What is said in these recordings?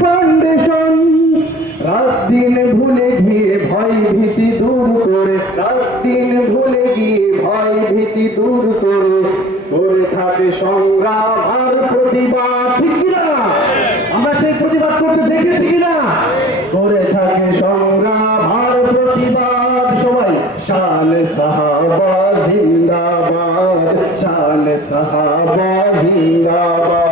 Foundation রাত দিন ভুলে গিয়ে ভয় ভীতি দূর করে রাত দিন ভুলে গিয়ে ভয় ভীতি দূর করে করে থাকে সংগ্রাম আর প্রতিবাদ, ঠিক কিনা আমরা সেই প্রতিবাদ করতে দেখেছি কিনা করে থাকে সংগ্রাম আর প্রতিবাদ, সবাই। শান সাহাবা, জিন্দাবাদ, শান সাহাবা, জিন্দাবাদ।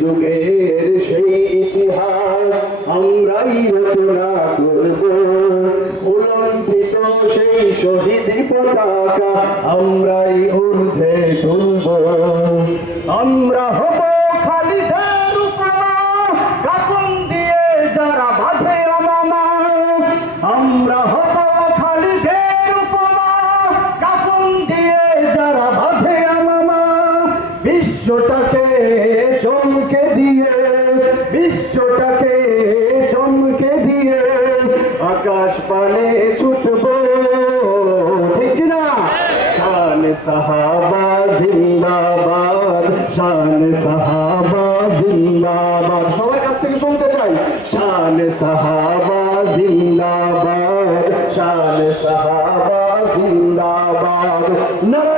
যুগের সেই ইতিহাস আমরাই রচনা করব। উলম্বিত সেই শহীদ পতাকা আমরাই ঊর্ধ্বে তুলব। আমরা হব খালিদের উপমা কাপন দিয়ে যারা বাঁধে আমামা আমরা হব খালিদের উপমা কাপন দিয়ে যারা বাঁধে আমামা। বিশ্বটাকে চমকে দিয়ে, বিশ্বটাকে চমকে দিয়ে আকাশ পানে ছুটব। ঠিক না? শান সাহাবা জিন্দাবাদ, শান সাহাবা জিন্দাবাদ। সবার কাছ থেকে শুনতে চাই। শান সাহাবা জিন্দাবাদ, শান সাহাবা জিন্দাবাদ। না